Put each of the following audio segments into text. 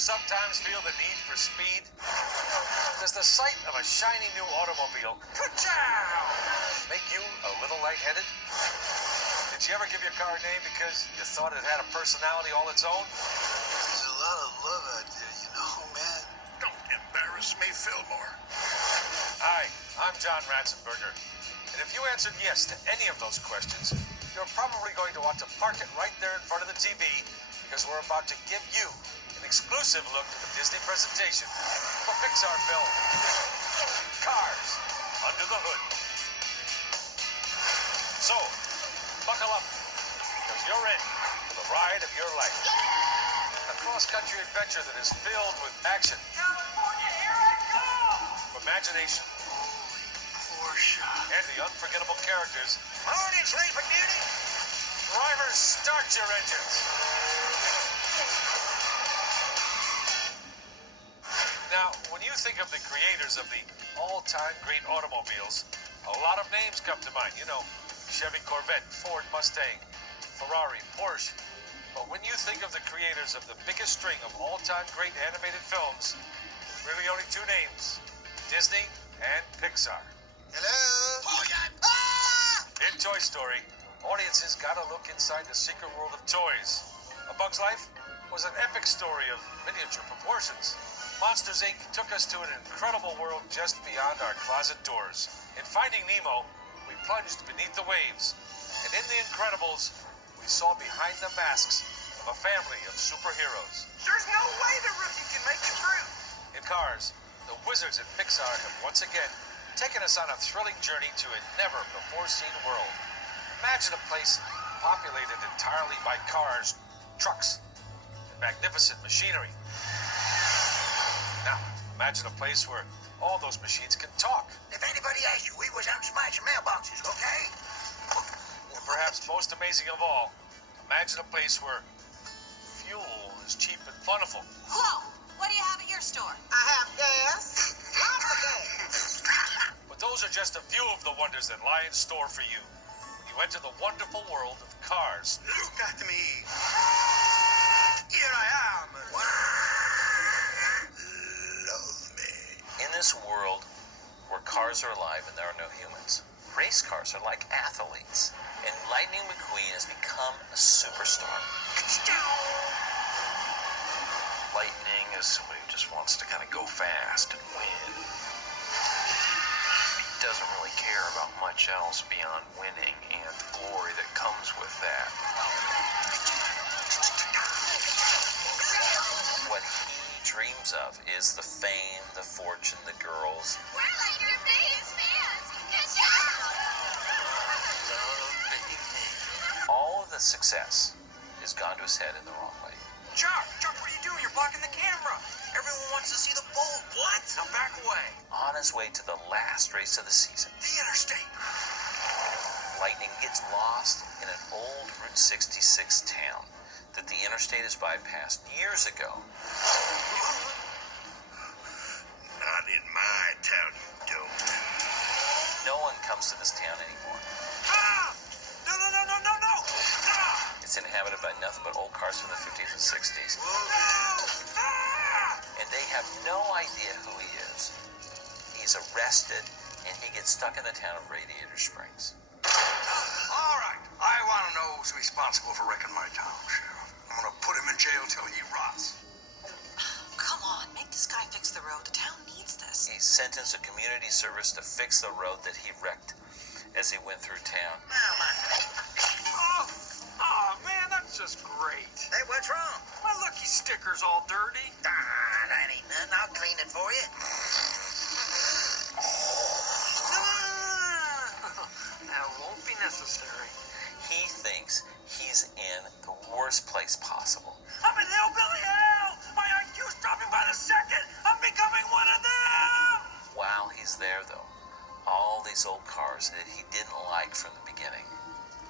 sometimes feel the need for speed? Does the sight of a shiny new automobile make you a little lightheaded? Did you ever give your car a name because you thought it had a personality all its own? There's a lot of love out there, you know, man. Don't embarrass me, Fillmore. Hi, I'm John Ratzenberger. And if you answered yes to any of those questions, you're probably going to want to park it right there in front of the TV, because we're about to give you an exclusive look at the Disney presentation of a Pixar film, Cars Under the Hood. So, buckle up, because you're in for the ride of your life. A cross-country adventure that is filled with action, California, here I come! imagination, Porsche. and the unforgettable characters. Morning, Sleeping Beauty! Drivers, start your engines! Now, when you think of the creators of the all-time great automobiles, a lot of names come to mind. You know, Chevy Corvette, Ford Mustang, Ferrari, Porsche. But when you think of the creators of the biggest string of all-time great animated films, there's really only two names: Disney and Pixar. Hello? In Toy Story, audiences got to look inside the secret world of toys. A Bug's Life was an epic story of miniature proportions. Monsters, Inc. took us to an incredible world just beyond our closet doors. In Finding Nemo, we plunged beneath the waves. And in The Incredibles, we saw behind the masks of a family of superheroes. There's no way the rookie can make it through! In Cars, the wizards at Pixar have once again taken us on a thrilling journey to a never-before-seen world. Imagine a place populated entirely by cars, trucks, and magnificent machinery. Now, imagine a place where all those machines can talk. If anybody asks you, we was out smashing mailboxes, okay? And perhaps most amazing of all, imagine a place where fuel is cheap and plentiful. Flo, what do you have at your store? I have gas. Lots of gas. But those are just a few of the wonders that lie in store for you when you enter the wonderful world of cars. Look at me. Here I am. Love me. In this world where cars are alive and there are no humans, race cars are like athletes. And Lightning McQueen has become a superstar. Lightning is somebody who just wants to kind of go fast and win. He doesn't really care about much else beyond winning and the glory that comes with that. What he dreams of is the fame, the fortune, the girls. We're like your biggest fans. All of the success has gone to his head in the wrong way. Chuck, what are you doing? You're blocking the camera. Everyone wants to see the bolt. What? Now back away. On his way to the last race of the season, The interstate. Lightning gets lost in an old Route 66 town that the interstate has bypassed years ago. Not in my town, you don't. No one comes to this town anymore. Ah! No! Ah! It's inhabited by nothing but old cars from the 50s and 60s. No! Ah! And they have no idea who he is. He's arrested, and he gets stuck in the town of Radiator Springs. All right. I want to know who's responsible for wrecking my town, Sheriff. I'm going to put him in jail till he rots. Come on, make this guy fix the road. The town needs this. He's sentenced to community service to fix the road that he wrecked as he went through town. Oh, man, that's just great. Hey, what's wrong? My lucky sticker's all dirty. That ain't nothing. I'll clean it for you. That won't be necessary. He thinks he's in the worst place possible. I'm in hillbilly hell! My IQ's dropping by the second! I'm becoming one of them! While he's there, though, all these old cars that he didn't like from the beginning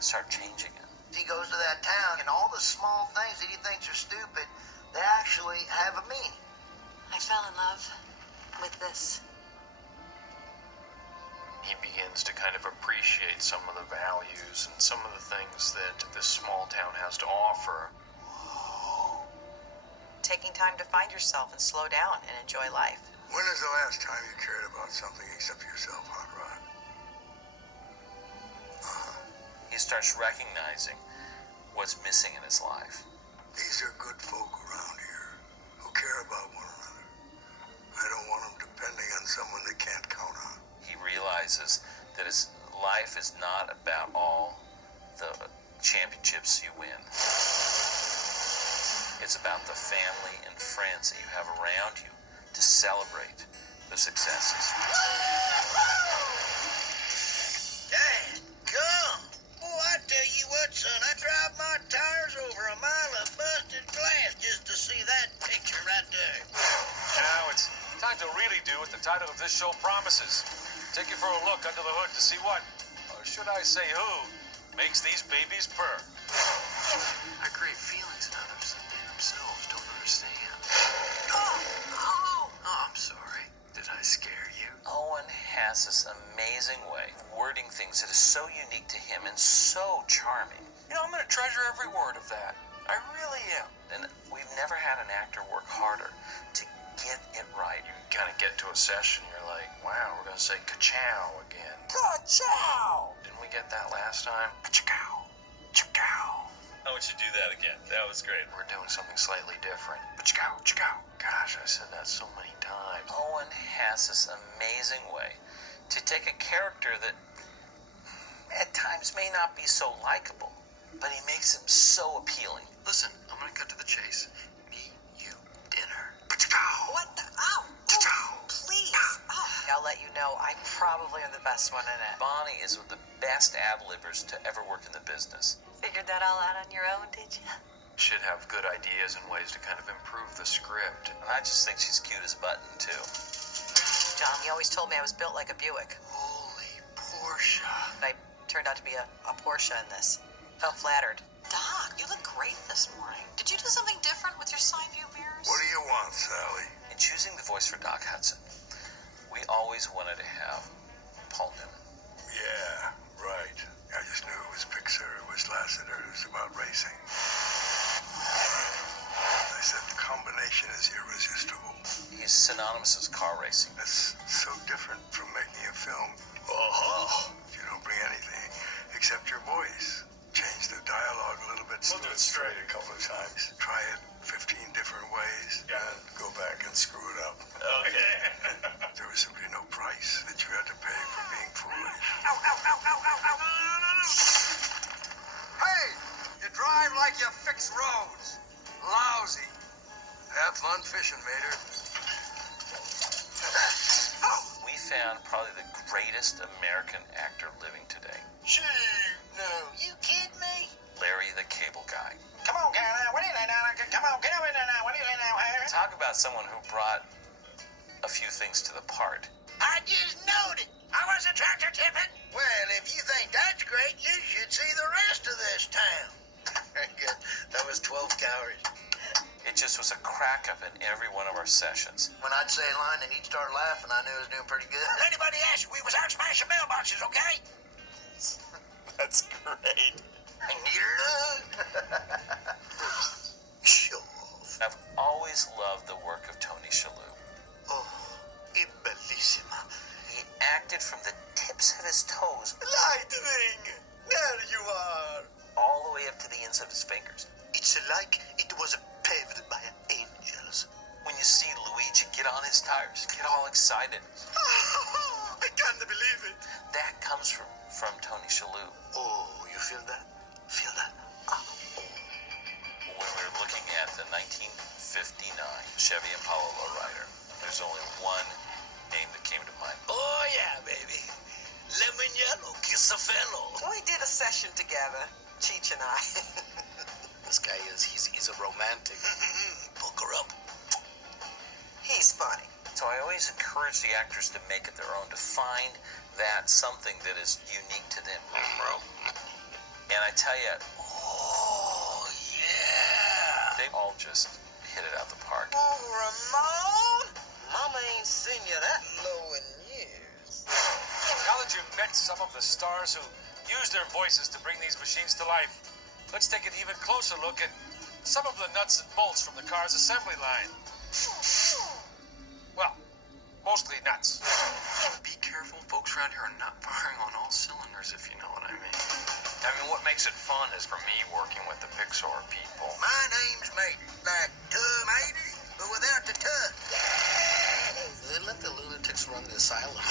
start changing him. He goes to that town, and all the small things that he thinks are stupid, they actually have a meaning. I fell in love with this. He begins to kind of appreciate some of the values and some of the things that this small town has to offer. taking time to find yourself and slow down and enjoy life. When is the last time you cared about something except yourself, Hot Rod? He starts recognizing what's missing in his life. These are good folk around here who care about one another. I don't want them depending on someone they can't count on. He realizes that his life is not about all the championships you win. It's about the family and friends that you have around you to celebrate the successes. Dad, come. Oh, I tell you what, son, I drive my tires over a mile of busted glass just to see that picture right there. Now it's time to really do what the title of this show promises. Take you for a look under the hood to see what, or should I say who, makes these babies purr. I create feelings in others that they themselves don't understand. Oh! Oh, I'm sorry. Did I scare you? Owen has this amazing way of wording things that is so unique to him and so charming. You know, I'm going to treasure every word of that. I really am. And we've never had an actor work harder to get it right. You kind of get to a session, you're like, wow, we're going to say ka-chow again. Ka-chow! Didn't we get that last time? Ka-chow. Ka-chow. I want you to do that again. That was great. We're doing something slightly different. Ka-chow, ka-chow. Gosh, I said that so many times. Owen has this amazing way to take a character that at times may not be so likable, but he makes him so appealing. Listen, I'm going to cut to the chase. Me, you, dinner. Ka-chow. What the? Ow! Ka-chow. Please! Oh. I'll let you know, I probably am the best one in it. Bonnie is one of the best ad-libbers to ever work in the business. Figured that all out on your own, did you? Should have good ideas and ways to kind of improve the script. And I just think she's cute as a button, too. John, you always told me I was built like a Buick. Holy Portia. But I turned out to be a Porsche in this. Felt flattered. Doc, you look great this morning. Did you do something different with your side view mirrors? What do you want, Sally? In choosing the voice for Doc Hudson, we always wanted to have Paul Newman. Yeah, right. I just knew it was Pixar, it was Lasseter, it was about racing. I said the combination is irresistible. He's synonymous with car racing. That's so different from making a film. Oh, you don't bring anything except your voice. Change the dialogue a little bit. We'll do it straight a couple of times. Try it 15 different ways. Yeah. And go back and screw it up. Okay. There was simply no price that you had to pay for being foolish. Ow, ow, ow, ow, ow, ow. Hey, you drive like you fix roads. Lousy. Have fun fishing, Mater. We found probably the greatest American actor living today, Gee, no, you kidding me? Larry the Cable Guy. Come on, Carolina. What do you lay down? Come on, get over there now. What do you lay down, Harry? Talk about someone who brought a few things to the part. I just knowed it. I was a tractor tipping. Well, if you think that's great, you should see the rest of this town. Very good. That was 12 calories. It just was a crack up in every one of our sessions. When I'd say a line and he'd start laughing, I knew I was doing pretty good. Anybody ask you, we was out smashing mailboxes, okay? That's great. Show off. I've always loved the work of Tony Shalhoub. Oh, è bellissima. He acted from the tips of his toes Lightning! There you are. all the way up to the ends of his fingers. It's like it was paved by angels. When you see Luigi get on his tires, get all excited, I can't believe it. that comes from Tony Shalhoub. Oh, you feel that? Feel that? When we were looking at the 1959 Chevy Impala lowrider, there's only one name that came to mind. Oh, yeah, baby. Lemon yellow, kiss a fellow. We did a session together, Cheech and I. This guy he's a romantic. Hook her up. He's funny. So I always encourage the actors to make it their own, to find that something that is unique to them. And I tell you, Oh, yeah. they all just hit it out the park. Oh, Ramon. Mama ain't seen you that low in years. Now that you've met some of the stars who use their voices to bring these machines to life, let's take an even closer look at some of the nuts and bolts from the car's assembly line. Well, mostly nuts. Be careful, folks around here are not firing on all cylinders, if you know what I mean. I mean, what makes it fun is for me working with the Pixar people. My name's Mater, like Mater, but without the tuh. They let the lunatics run the asylum.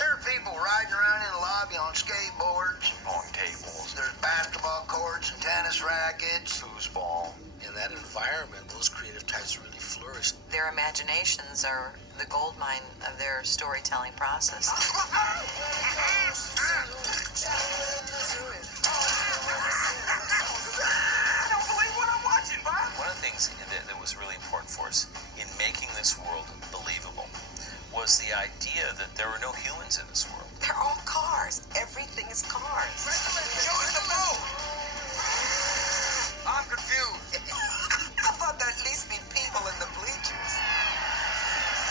There are people riding around in the lobby on skateboards. Pong tables, There's basketball courts and tennis rackets. foosball. In that environment, those creative types really flourish. Their imaginations are the goldmine of their storytelling process. One of the things that was really important for us in making this world believable was the idea that there were no humans in this world. They're all cars. Everything is cars. Show us the boat. I'm confused. I thought there'd at least be people in the bleachers.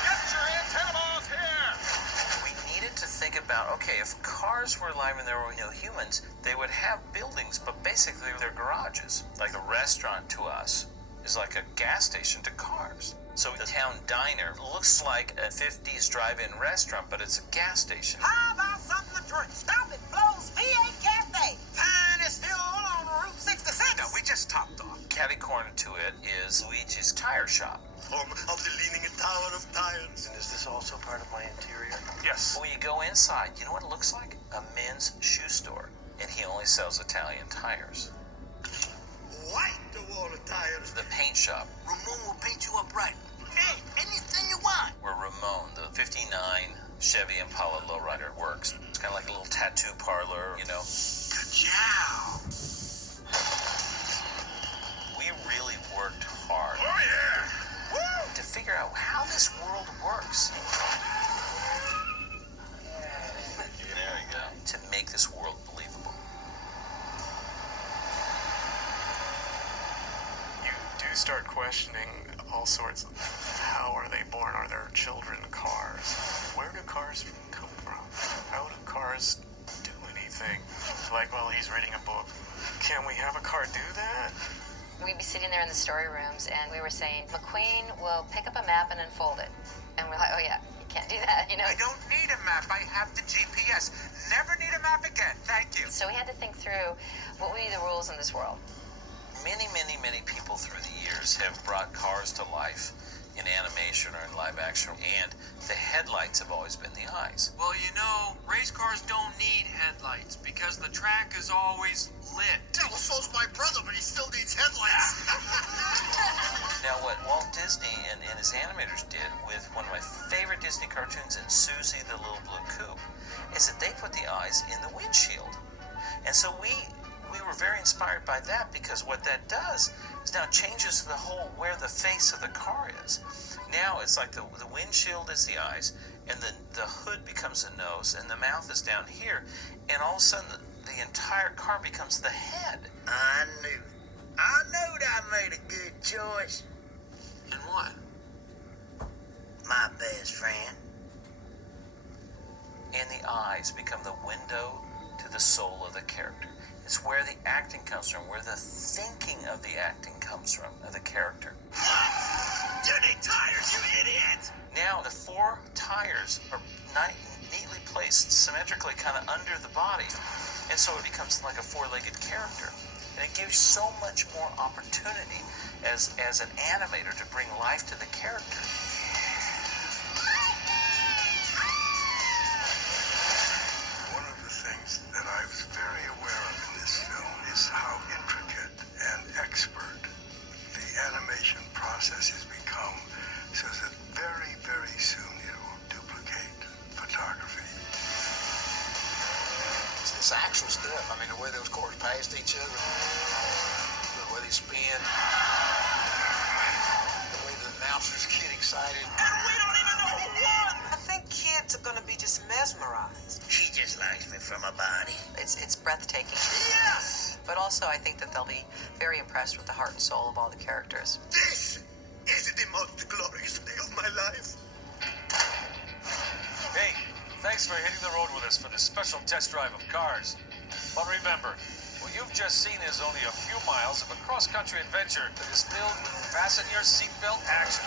Get your antenna balls here! We needed to think about, okay, if cars were alive and there were no humans, they would have buildings, but basically they're garages. Like a restaurant to us is like a gas station to cars. So the town diner looks like a 50s drive-in restaurant, but it's a gas station. How about something to drink? Stop at Flo's V8 Cafe. Finest fuel on Route 66. Now, we just topped off. Catty corner to it is Luigi's tire shop. Home of the Leaning Tower of Tires. And is this also part of my interior? Yes. When you go inside, you know what it looks like? A men's shoe store. And he only sells Italian tires. White the wall of tires. The paint shop, Ramon will paint you up right. Hey, anything you want. where Ramon, the 59 Chevy Impala lowrider, works. It's kind of like a little tattoo parlor, you know. Ka-chow. We really worked hard Oh, yeah. Woo! to figure out how this world works. There we go. To make this world believable. You do start questioning all sorts of how are they born? Are their children cars? Where do cars come from? How do cars do anything? Like while he's reading a book, can we have a car do that? We'd be sitting there in the story rooms, and we were saying, McQueen will pick up a map and unfold it. And we're like, oh yeah, you can't do that, you know? I don't need a map. I have the GPS. Never need a map again. Thank you. So we had to think through what would be the rules in this world. Many, many, many people through the years have brought cars to life in animation or in live action, and the headlights have always been the eyes. Well, you know, race cars don't need headlights because the track is always lit. Yeah, well, so's my brother, but he still needs headlights. Now, what Walt Disney and his animators did with one of my favorite Disney cartoons, and Susie the Little Blue Coupe, is that they put the eyes in the windshield. And so we were very inspired by that, because what that does is now changes the whole where the face of the car is. Now it's like the windshield is the eyes, and the hood becomes the nose, and the mouth is down here, and all of a sudden the entire car becomes the head. I knew I made a good choice. And what? My best friend. And the eyes become the window to the soul of the character. It's where the acting comes from, where the thinking of the acting comes from, of the character. You need tires, you idiot! Now, the 4 tires are neatly placed symmetrically kind of under the body, and so it becomes like a 4-legged character. And it gives so much more opportunity as an animator to bring life to the character. One of the things that I was very aware of in this film is how intricate and expert the animation process has become, so that very, very soon it will duplicate photography. It's this actual stuff. I mean, the way those cars passed each other, the way they spin, the way the announcers get excited. And we don't even know who won! I think kids are gonna be just mesmerized. She just likes me for my body. It's breathtaking. Yes! But also, I think that they'll be very impressed with the heart and soul of all the characters. This is the most glorious day of my life. Hey, thanks for hitting the road with us for this special test drive of cars. But remember, What you've just seen is only a few miles of a cross-country adventure that is filled with fasten your seatbelt action.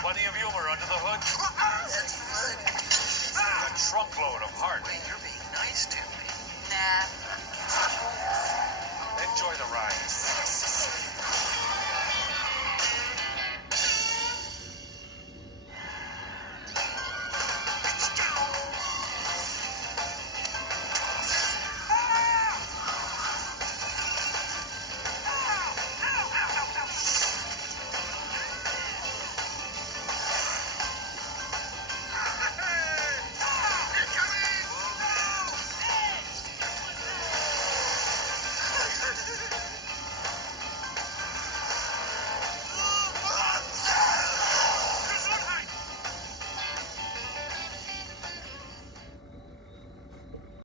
Plenty of humor under the hood. That's fun. A trunkload of heart. Wait, you're being nice to me. Nah,